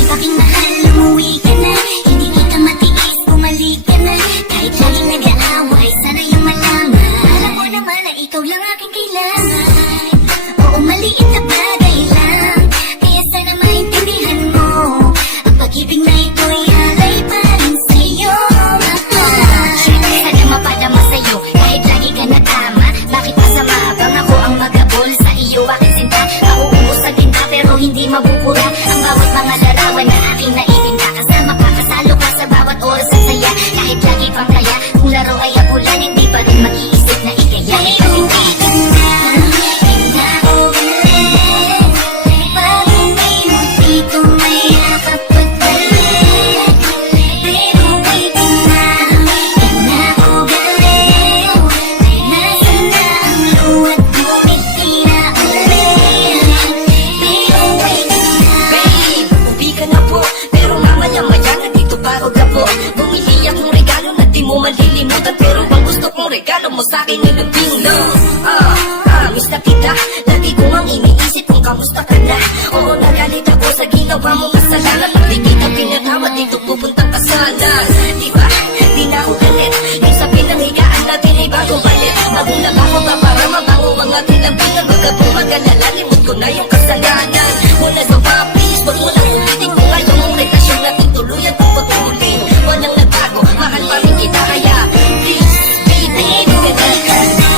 Ipaking mahal, umuwi ka na. Hindi kita matiis, bumalik ka na. Kahit laging nag-aaway, sana yung malaman. Alam mo naman na ikaw lang aking kailangan. Oo, maliit na bagay lang, kaya sana maintindihan mo. Ang pag-ibig na ito'y alay pa rin sa'yo. Sana mapadama sa'yo, kahit lagi ka na tama. Bakit masama bang ako ang magabol sa iyo? Aking sinta, mauubos ang tinta pero hindi mabubura. Ang bawat mga larawan na aking naitinda. Kasama ka, kasalo ka sa bawat oras at saya. Kahit lagi pang kaya, kung laro ay abulan, hindi pa rin mag-iisip na ikaya. Malilimutan pero ang gusto kong regalo mo sa'kin ay lubing miss na kita, lagi ko ang iniisip kung kamusta ka na. Oo, nagalit ako sa ginawa mo kasalanan. Pag di kita pinatawad, dito pupuntang ka sana. Diba? Di na ako galit. Yung sa pinanghigaan natin ay bagong balit. Bagong labaho ba para mabango ang ating lambingan? Wag ka pong mag-alala, limot ko na yung kasalanan. Muna sa pa, please, wag mo lang ulitin kung ayaw mong relasyon natin tuluyan kung pag-uulin. Walang nagbago, mahal pa rin kita kaya please, baby, ganun ka na.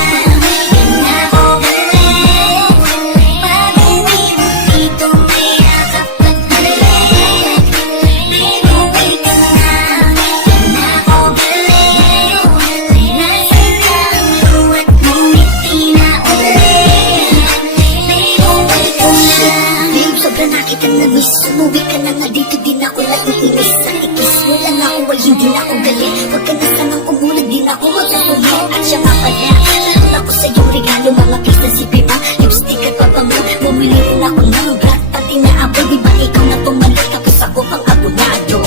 Umuwi ka na nga dito, di na ako naiinis. Sa ikis mo lang ako ay hindi na ako galit. Huwag ka na sanang umulag, di na ako magpupulit. At siya nga pala, meron ako sa iyong regalo. Mga kiss na si Pima, lipstick at pabango. Bumili rin ako ng brat, pati na apoy. Di ba ikaw na pumalik, tapos ako pang abonado.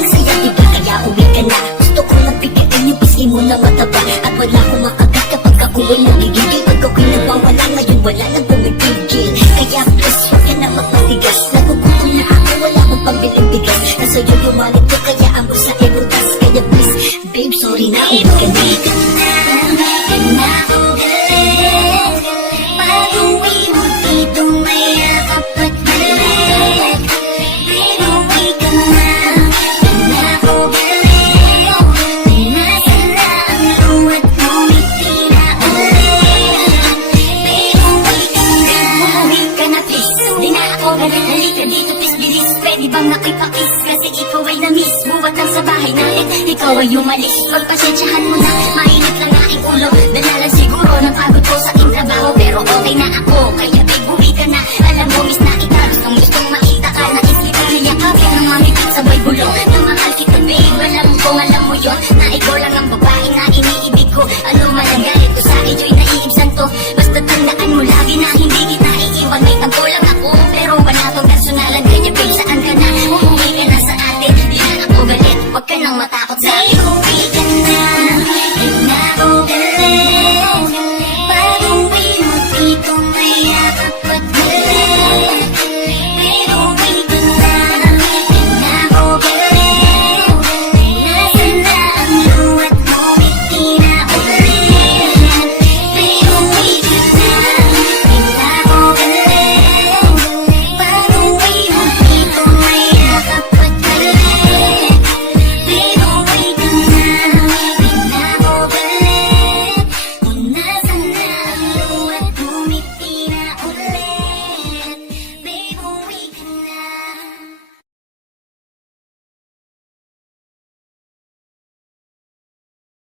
Ang saya diba, kaya uwi ka na. Gusto ko lang pigitin yung pisngi mo na mataba. At wala akong makagat kapag ako ay nagigigil. Pag ako'y nagwawala, ngayon wala nang pumipigil. Kaya please, huwag ka na magmatigas. Pambiling bigas, nasa iyo yung wallet ko, kaya ang sa ebutas. Kaya please, babe, sorry na, uwi ka na. Ako galit. Pag-uwi mo dito, may yakap at balik. Pero uwi ka na. Ako galit. Nasaan na ang luwat mo, ngiti na ulit. Pero uwi ka na. Uwi ka na, please. Di na ako galit, halika dito, please, bilis. Pwede bang nakipakis? Kasi ikaw ay na-miss. Buwat lang sa bahay natin, ikaw ay umalis. Pagpasensyahan mo na, mainit lang aking ulo. Dala lang siguro ng pagod ko sa aking trabaho. Pero okay na ako, kaya